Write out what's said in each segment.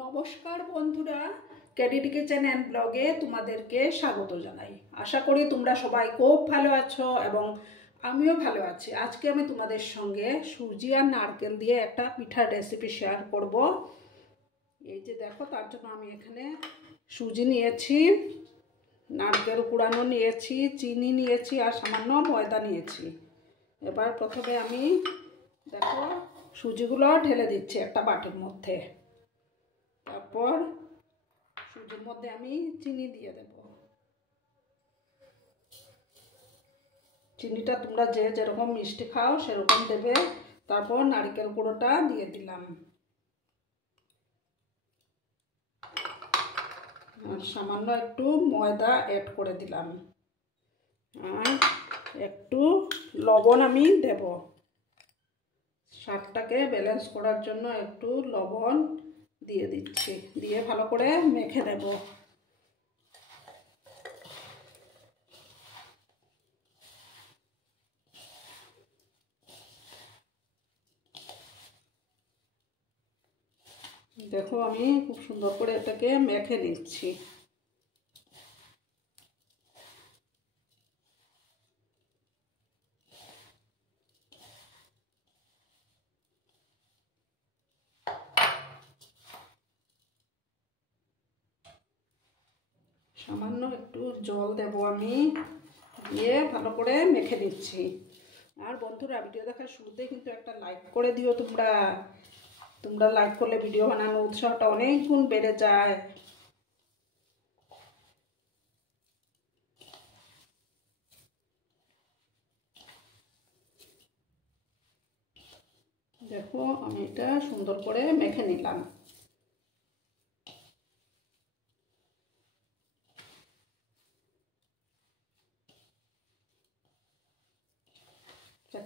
নমস্কার বন্ধুরা, ক্যাডিডি kitchen and ব্লগে তোমাদেরকে স্বাগত জানাই। আশা করি তোমরা সবাই খুব ভালো আছো এবং আমিও ভালো আছি। আজকে আমি তোমাদের সঙ্গে সুজি আর নারকেল দিয়ে একটা পিঠার রেসিপি শেয়ার করব। এই যে দেখো, তার জন্য আমি এখানে সুজি নিয়েছি, নারকেল কুড়ানো নিয়েছি, চিনি নিয়েছি আর সামান্য ময়দা নিয়েছি। এবার প্রথমে আমি দেখো সুজিগুলো ঢেলে দিচ্ছি একটা বাটির মধ্যে। তারপর সুজির মধ্যে আমি চিনি দিয়ে দেব। চিনিটা তোমরা যে যেরকম মিষ্টি খাও সেরকম দেবে। তারপর নারকেল গুঁড়োটা দিয়ে দিলাম আর সামান্য একটু ময়দা অ্যাড করে দিলাম আর একটু লবণ আমি দেব। স্বাদটাকে ব্যালেন্স করার জন্য একটু লবণ দিয়ে দিচ্ছি, দিয়ে ভালো করে মেখে দেব। দেখো আমি খুব সুন্দর করে এটাকে মেখে নিচ্ছি। সামান্য একটু জল দেব আমি, দিয়ে ভালো করে মেখে নিচ্ছি। আর বন্ধুরা, ভিডিও দেখার শুরুতেই কিন্তু একটা লাইক করে দিও। তোমরা লাইক করলে ভিডিও বানানোর উৎসাহটা অনেক গুণ বেড়ে যায়। দেখো আমি এটা সুন্দর করে মেখে নিলাম।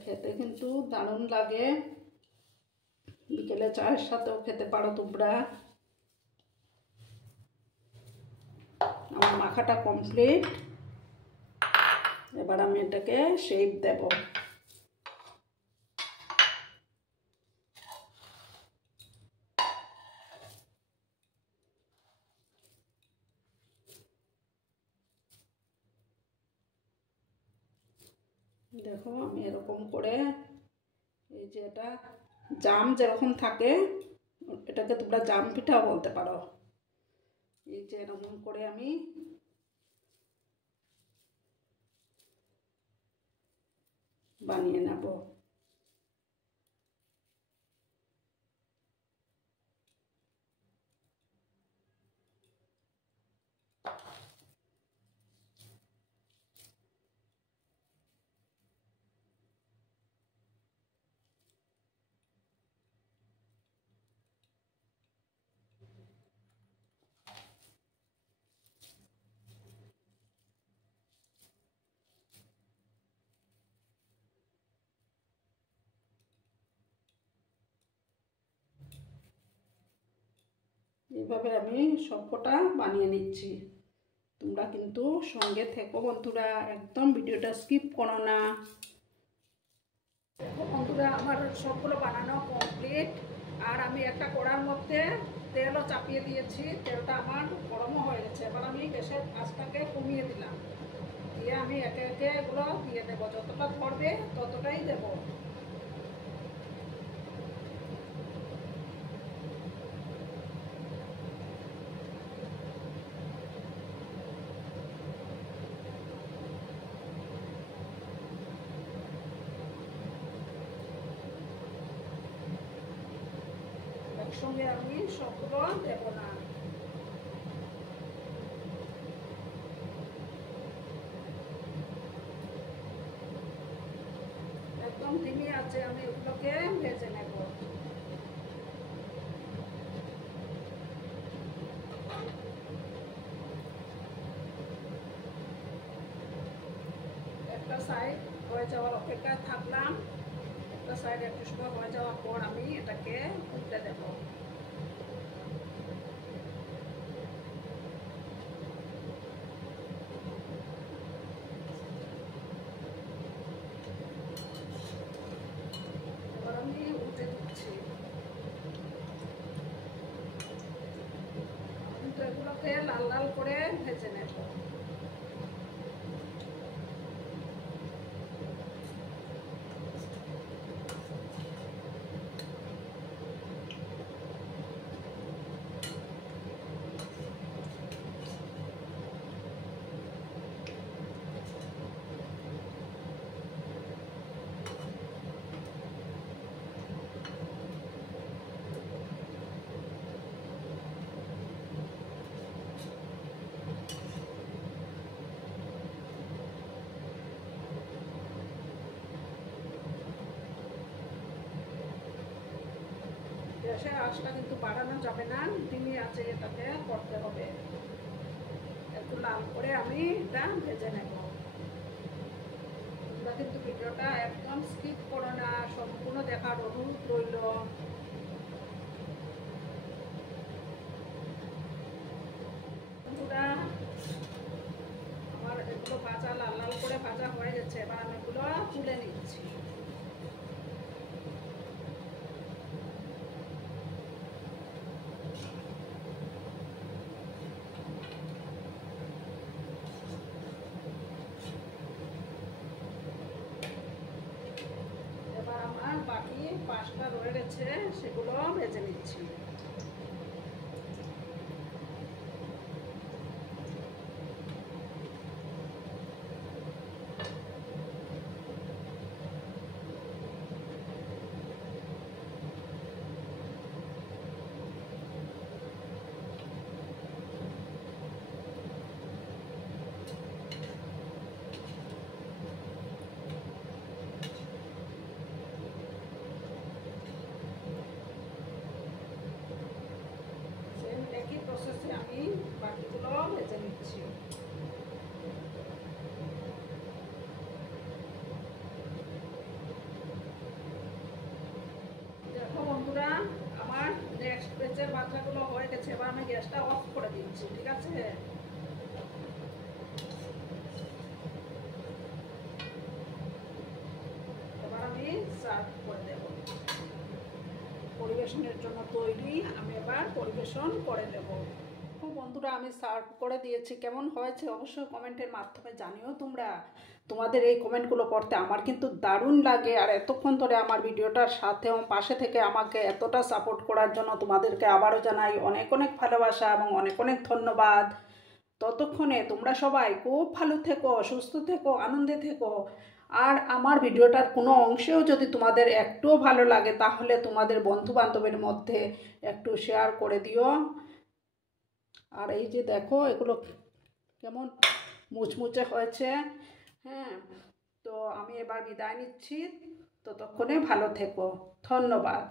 খেতে কিন্তু দারুণ লাগে, বিকেলে চায়ের সাথেও খেতে পারো তোমরা। আমার মাখাটা কমপ্লিট। এবার আমি এটাকে শেপ দেব। দেখো আমি এরকম করে, এই যে এটা জাম যেরকম থাকে, এটাকে তোমরা জাম পিঠাও বলতে পারো। এই যে এরকম করে আমি বানিয়ে নেব। এইভাবে আমি সবকটা বানিয়ে নিচ্ছি। তোমরা কিন্তু সঙ্গে থেকো বন্ধুরা, একদম ভিডিওটা স্কিপ করো না। দেখো বন্ধুরা, আমার সবগুলো বানানো কমপ্লিট। আর আমি একটা কড়ার মধ্যে তেলও চাপিয়ে দিয়েছি। তেলটা আমার গরমও হয়ে গেছে। এবার আমি গ্যাসের আঁচটাকে কমিয়ে দিলাম, দিয়ে আমি একে একে এগুলো দিয়ে দেবো। যতটা ধরবে ততটাই দেবো। একসঙ্গে আমি সবগুলো দেব না। একদম ধিমি আছে, আমি ওগুলোকে ভেজে নেব। একটা সাইড হয়ে যাওয়ার অপেক্ষায় থাকলাম। একটা সাইড একটু সময় হয়ে যাওয়ার পর আমি এটাকে উল্টে দেব। এবার আমি উল্টে দিচ্ছি। সাথে লাল লাল করে ভেজে নেব। গ্যাসের আঁচটা কিন্তু বাড়ানো যাবে না, ধিমি আঁচে এটাকে করতে হবে। একটু লাল করে আমি এটা ভেজে নেব। তোমরা কিন্তু ভিডিওটা একদম স্কিপ করো না, সম্পূর্ণ দেখার অনুরোধ রইল। বন্ধুরা, আমার এগুলো ভাজা লাল লাল করে ভাজা হয়ে গেছে, এবার আমি এগুলো তুলে নিচ্ছি। এবার আমার বাকি 5টা রয়ে গেছে, সেগুলো ভেজে নিচ্ছি। একই প্রসেসে আমি বাকিগুলো ভেজে নিচ্ছি। দেখো বন্ধুরা, আমার নেক্সট ব্যাচের ভাজাগুলো হয়ে গেছে, এবার আমি গ্যাসটা অফ করে দিচ্ছি, ঠিক আছে? এবার আমি সার্ভ করে দেব। পরিবেশনের জন্য তৈরি, আমি এবার পরিবেশন করে দেব। বন্ধুরা, আমি সার্ভ করে দিয়েছি। কেমন হয়েছে অবশ্যই কমেন্টের মাধ্যমে জানিও তোমরা। তোমাদের এই কমেন্টগুলো পড়তে আমার কিন্তু দারুণ লাগে। আর এতক্ষণ ধরে আমার ভিডিওটার সাথে পাশে থেকে আমাকে এতটা সাপোর্ট করার জন্য তোমাদেরকে আবারও জানাই অনেক অনেক ভালোবাসা এবং অনেক অনেক ধন্যবাদ। ততক্ষণে তোমরা সবাই খুব ভালো থেকো, সুস্থ থেকো, আনন্দে থেকো। আর আমার ভিডিওটার কোনো অংশেও যদি তোমাদের একটুও ভালো লাগে তাহলে তোমাদের বন্ধু বান্ধবের মধ্যে একটু শেয়ার করে দিও। আর এই যে দেখো, এগুলো কেমন মুচমুচে হয়েছে। হ্যাঁ, তো আমি এবার বিদায় নিচ্ছি। ততক্ষণে ভালো থেকো, ধন্যবাদ।